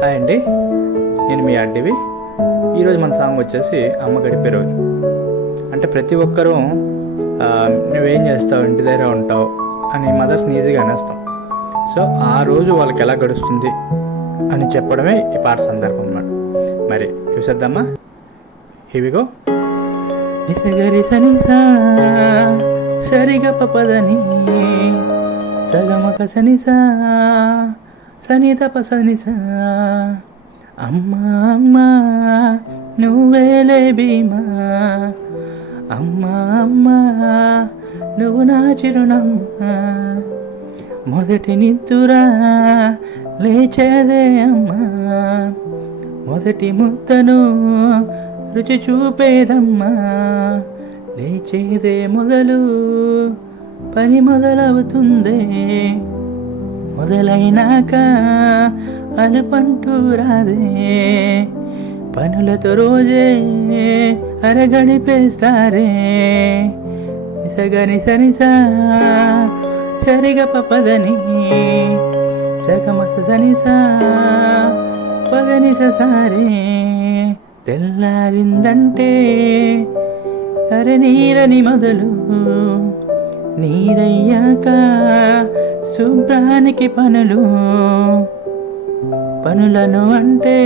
Hi అండి, నేను మీ అడ్డివి. ఈరోజు మన సాంగ్ వచ్చేసి అమ్మ గడిపే రోజు. అంటే ప్రతి ఒక్కరూ నువ్వేం చేస్తావు, ఇంటి దగ్గర ఉంటావు అని మదర్స్ని ఈజీగా అనేస్తాం. సో ఆ రోజు వాళ్ళకి ఎలా గడుస్తుంది అని చెప్పడమే ఈ పాట సందర్భం అన్నమాట. మరి చూసేద్దామా. హివిగో. నిసగరి సనిసా సరిగ పపదని సగమక సనిసా సనిత పసనిసా అమ్మా అమ్మా నువ్వేలే భీమా అమ్మా అమ్మా నువ్వు నా చిరునమ్మా మొదటి నిద్దురా లేచేదే అమ్మా మొదటి ముద్దను రుచి చూపేదమ్మా లేచేదే మొదలు పని మొదలవుతుందే మొదలైనాక అలుపంటూ రాదే పనులతో రోజే అరగడిపేస్తారే నిసగని సనిసా సరిగ పపదని సగమస సనిసా పదని ససారే తెల్లారిందంటే అరే నీరని మొదలు నీరయ్యాక శుభ్రానికి పనులను అంటే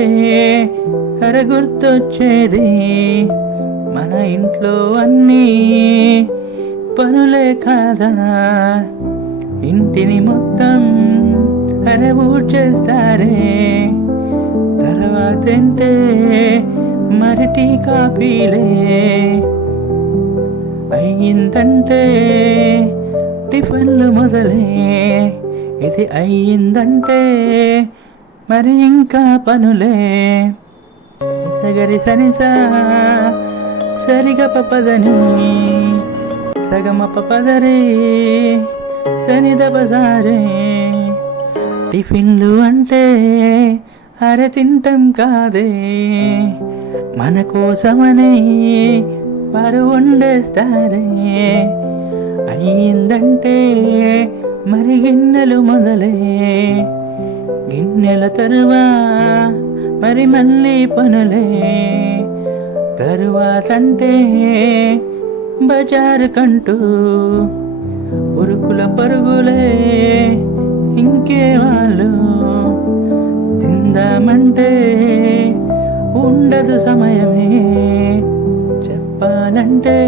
అర గుర్తొచ్చేది మన ఇంట్లో అన్నీ పనులే కాదా ఇంటిని మొత్తం అర ఊడ్చేస్తారే తర్వాతంటే మరి టీ కాపీలే అయ్యిందంటే టిఫిన్లు మొదలే ఇది అయ్యిందంటే మరి ఇంకా పనులే సగరి సనిసా సరిగ పపదని సగమ పపదరే సనిద బజారే టిఫిన్లు అంటే అరే తింటం కాదే మన కోసమని వారు వండేస్తారే అయ్యిందంటే మరి గిన్నెలు మొదలే గిన్నెల తరువా మరి మళ్ళీ పనులే తరువాతంటే బజారు కంటూ ఉరుకుల పరుగులే ఇంకే వాళ్ళు తిందామంటే ఉండదు సమయమే చెప్పాలంటే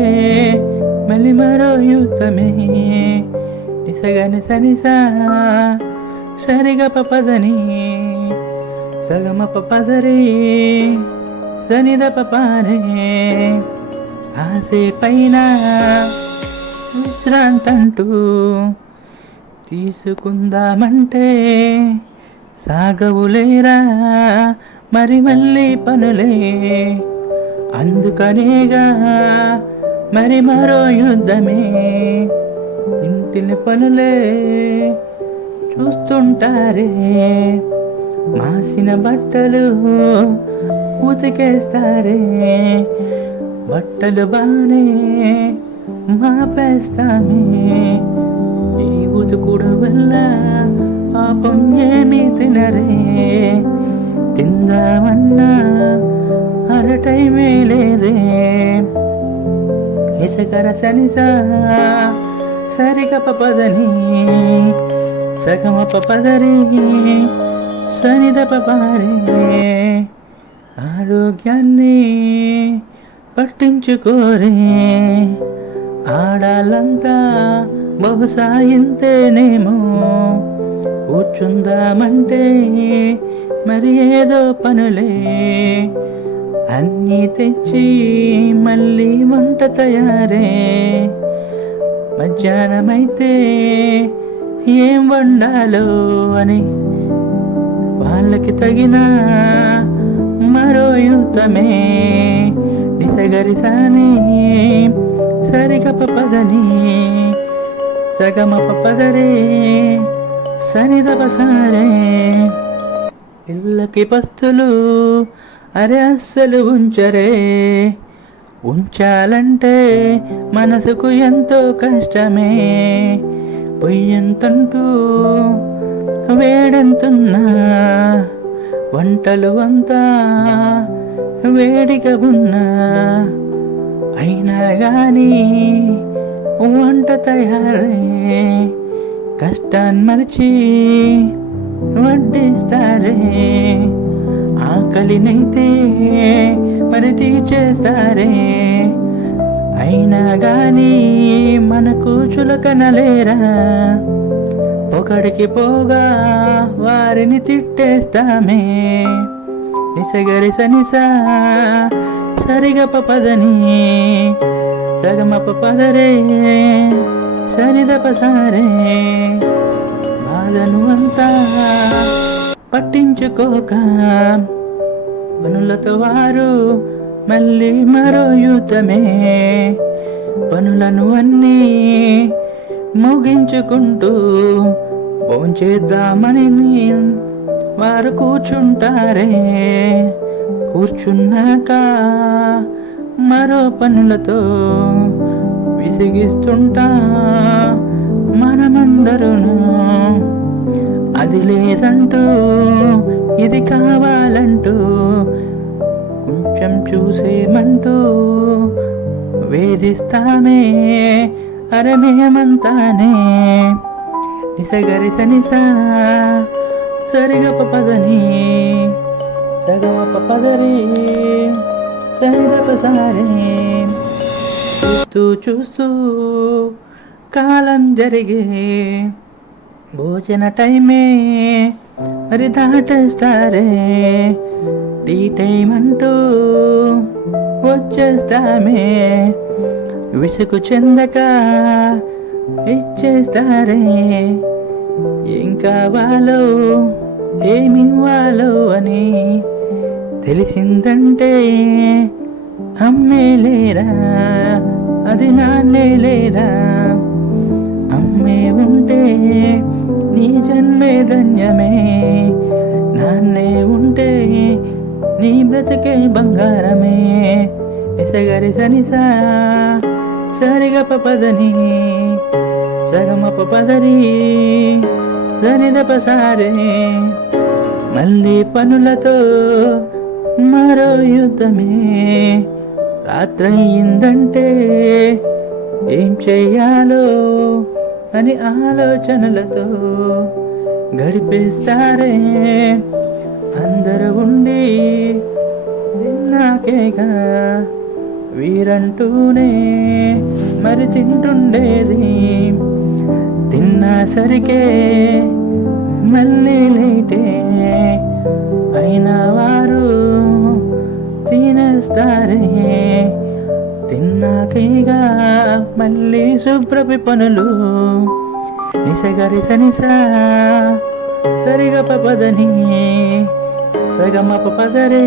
మళ్ళీ మరో యుద్ధమే నిసగని సనిసా సరిగ పపదని సగమ పపదరే సనిద పపారే ఆసే పైన విశ్రాంతంటూ తీసుకుందామంటే సాగవులేరా మరి మళ్ళీ పనులే అందుకనేగా మరి మరో యుద్ధమే ఇంటిని పనులే చూస్తుంటారే మాసిన బట్టలు ఉతికేస్తారే బట్టలు బానే మాపేస్తామే ఈ ఉతుకుడు వల్ల పాపం ఏమీ తినరే తిందామన్నా అరటైమే లేదే నిసగర సనిసా సరిగ పపదని సగమ పపదరి సనిద పపారే ఆరోగ్యాన్ని పట్టించుకోరే ఆడాలంతా బహుశా ఇంతేనేమో కూర్చుందామంటే మరి ఏదో పనులే అన్నీ తెచ్చి మళ్ళీ వంట తయారే మధ్యాహ్నమైతే ఏం వండాలో అని వాళ్ళకి తగిన మరో యుద్ధమే నిసగరి సాని సరిగ పపదని సగమ పపదరే సనిద బసారే ఇళ్ళకి పస్తులు అరే అస్సలు ఉంచరే ఉంచాలంటే మనసుకు ఎంతో కష్టమే పొయ్యంతంటూ వేడంతున్నా వంటలు అంతా వేడిగా ఉన్నా అయినా గాని వంట తయారే కష్టాన్ని మరిచి వడ్డిస్తారే ఆకలినైతే మరి తీర్చేస్తారే అయినా గాని మనకు చులకనలేరా ఒకడికి పోగా వారిని తిట్టేస్తామే నిసగరి సనిసా సరిగప పదని సగమప పదరే సరిదప సారే బాధను అంతా పట్టించుకోక పనులతో వారు మళ్ళీ మరో యుద్ధమే పనులను అన్నీ ముగించుకుంటూ భోంచేద్దామని వారు కూర్చుంటారే కూర్చున్నాక మరో పనులతో విసిగిస్తుంటా మనమందరును అది లేదంటూ ఇది కావాలంటూ కొంచెం చూసేమంటూ వేధిస్తామే అరే మేమంతానే నిసగరి సనిసా సరిగప పదని సగమప పదరి సరిగప సారే చూస్తూ చూస్తూ కాలం జరిగే భోజన టైమే మరి దాటేస్తారే టీ టైం అంటూ వచ్చేస్తామే విసుగు చెందక ఇచ్చేస్తారే ఏం కావాలో ఏమివ్వాలో అని తెలిసిందంటే అమ్మే లేరా అది నాన్నే లేరా అమ్మే ఉంటే నీ జన్మే ధన్యమే నాన్నే ఉంటే నీ బ్రతుకే బంగారమే ఎసగరి సనిసా సరిగప పదని సగమప పదరి సరిదప సారే మళ్ళీ పనులతో మరో యుద్ధమే రాత్రయిందంటే ఏం చెయ్యాలో అని ఆలోచనలతో గడిపేస్తారే అందరూ ఉండి తిన్నాకేగా వీరంటూనే మరి తింటుండేది తిన్నా సరికే మళ్ళీ లేటే అయినా వారు తినేస్తారే తిన్నాకేగా మళ్ళీ శుభ్రపి పనులు నిసగరి సనిసా సరిగప పదని సగమప పదరే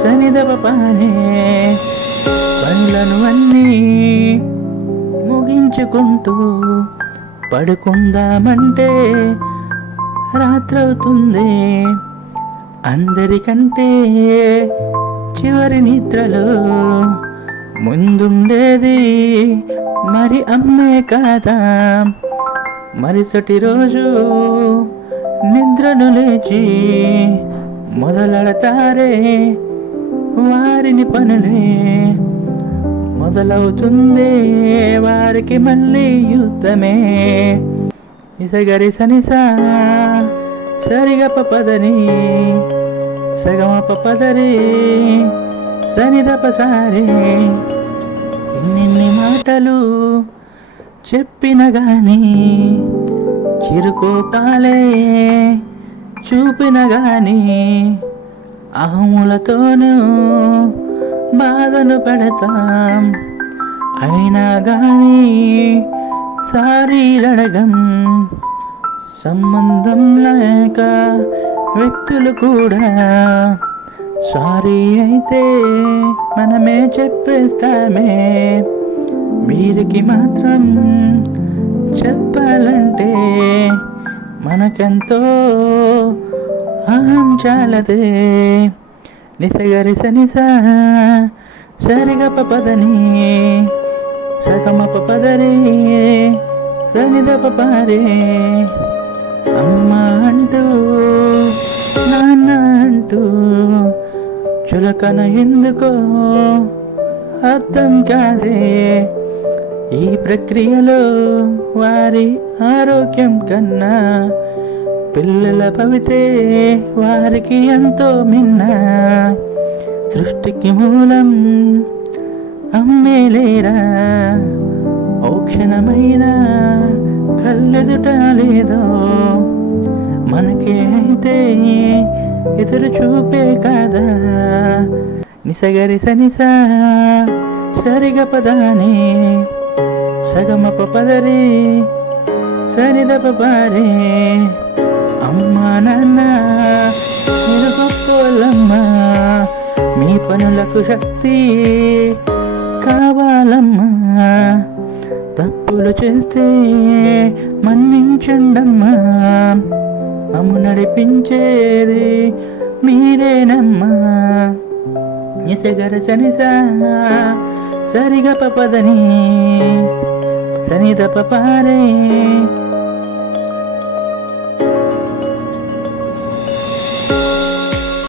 సనిదప పారే పనులను అన్నీ ముగించుకుంటూ పడుకుందామంటే రాత్రవుతుంది అందరికంటే చివరి నిద్రలో ముందుండేది మరి అమ్మే కాదా మరుసటి రోజు నిద్రను లేచి మొదలెడతారే వారిని పనులే మొదలవుతుంది వారికి మళ్ళీ యుద్ధమే ఇసగరి సనిసా సరిగప పదని సగమప పదరి సనిదప సారే ఇన్ని మాటలు చెప్పిన గాని చిరుకోపాలే చూపిన గాని అహములతోనూ బాధలు పెడతాం అయినా గాని సారీలడగం సంబంధం లేక వ్యక్తులు కూడా సారీ అయితే మనమే చెప్పేస్తామే వీరికి మాత్రం చెప్పాలంటే మనకెంతో అహం చాలదే నిసగరి సనిసా సరిగప పదని సగమప పదరి సనిదప పారే అమ్మ అంటూ నాన్న అంటూ చులకన ఎందుకో అర్థం కాదే. ఈ ప్రక్రియలో వారి ఆరోగ్యం కన్నా పిల్లల భవితే వారికి ఎంతో మిన్న. సృష్టికి మూలం అమ్మేలేరా, ఓ క్షణమైన కళ్ళెదుట లేదో. మనకే అయితే ఎదురు చూపే కాదా. నిసగరి సనిసా సరిగ పదాని సగమప పదరి సరిదప పారే. అమ్మా నాన్న మీరు గొప్పోళ్ళమ్మా, మీ పనులకు శక్తి కావాలమ్మా. తప్పులు చేస్తే మన్నించండమ్మా, అమ్ము నడిపించేది మీరేనమ్మా. నిసగర సనిసా సరిగ పదని సనిదప పారే